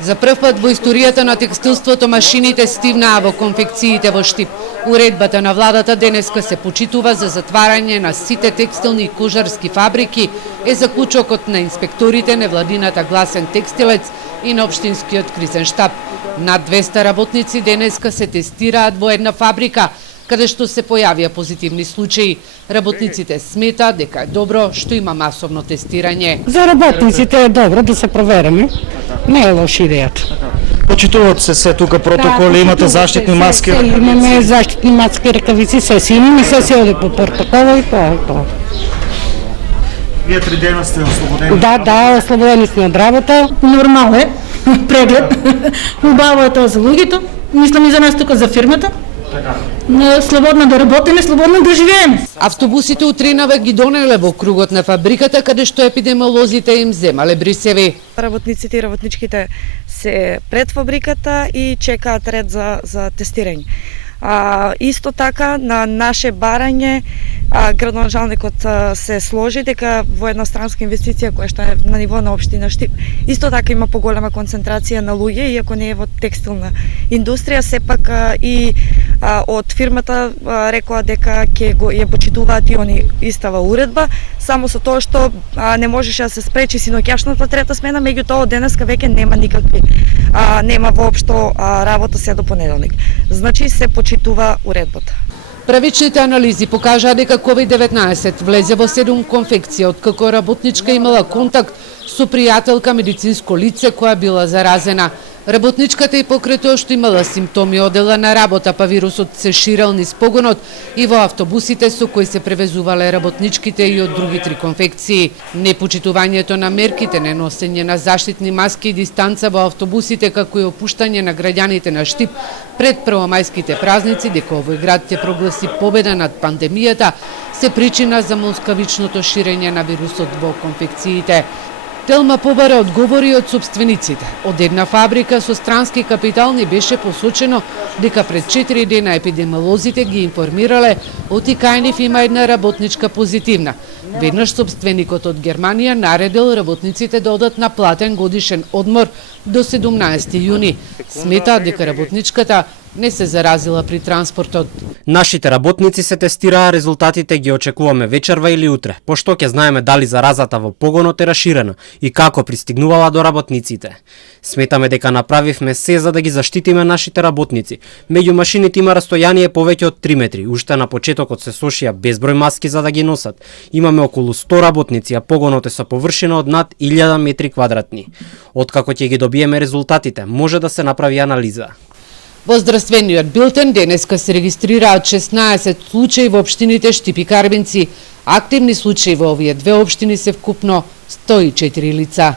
За прв пат во историјата на текстилството машините стивнаа во конфекциите во Штип. Уредбата на владата денеска се почитува за затварање на сите текстилни и кожарски фабрики е заклучокот на инспекторите невладината Гласен текстилец и на општинскиот кризен штаб. Над 200 работници денеска се тестираат во една фабрика, каде што се појавија позитивни случаи. Работниците сметаат дека е добро што има масовно тестирање. За работниците е добро да се провериме. Не е лоша идејата. Почитуваат се тука протоколи, имате заштитни маски? Имаме заштитни маски, ръкавици, се си имаме, се оди по протокола и тоа. Вие 3 дена сте ослободени? Да, ослободени сме од работа. Нормално е, преглед. Убаво е тоа за луѓето. Мислам и за нас тука за фирмата. Слободно да работиме, слободно да живееме. Автобусите утринава ги донеле во кругот на фабриката, каде што епидемиолозите им земале брисеви. Работниците и работничките се пред фабриката и чекаат ред за тестирање. Исто така на наше барање градоначалникот се сложи дека во една странска инвестиција која што е на ниво на општина Штип исто така има поголема концентрација на луѓе, иако не е во текстилна индустрија, сепак и од фирмата рекоа дека ќе ја почитуваат и они истава уредба, само со тоа што не можеше да се спречи синоќашната трета смена, меѓутоа од денеска веќе нема никакви нема воопшто работа се до понеделник. Значи се почитува уредбата. Првичните анализи покажаа дека COVID-19 влезе во 7 конфекција, откако работничка имала контакт со пријателка медицинско лице која била заразена. Работничката и покрај тоа што имала симптоми одела на работа, па вирусот се ширел низ погонот и во автобусите со кои се превезувале работничките и од други 3 конфекции. Непочитувањето на мерките, неносење на заштитни маски и дистанца во автобусите, како и опуштање на граѓаните на Штип пред првомајските празници, дека овој град ќе прогласи победа над пандемијата, се причина за монскавичното ширење на вирусот во конфекциите. Телма побара одговори од сопствениците. Од една фабрика со странски капитал ни беше посочено дека пред 4 дена епидемиолозите ги информирале отикајнив има една работничка позитивна. Веднаш сопственикот од Германија наредил работниците да одат на платен годишен одмор до 17 јуни. Сметаат дека работничката не се заразила при транспортот. Нашите работници се тестираа, резултатите ги очекуваме вечерва или утре, пошто ќе знаеме дали заразата во погонот е раширена и како пристигнувала до работниците. Сметаме дека направивме се за да ги заштитиме нашите работници. Меѓу машините има растојание повеќе од 3 метри. Уште на почетокот се сошија безброј маски за да ги носат. Имаме околу 100 работници, а погонот е со површина од над 1000 метри квадратни. Откако ќе ги добиеме резултатите, може да се направи анализа. Во здравствениот билтен денеска се регистрираат 16 случаи во општините Штип и Карбинци. Активни случаи во овие две општини се вкупно 104 лица.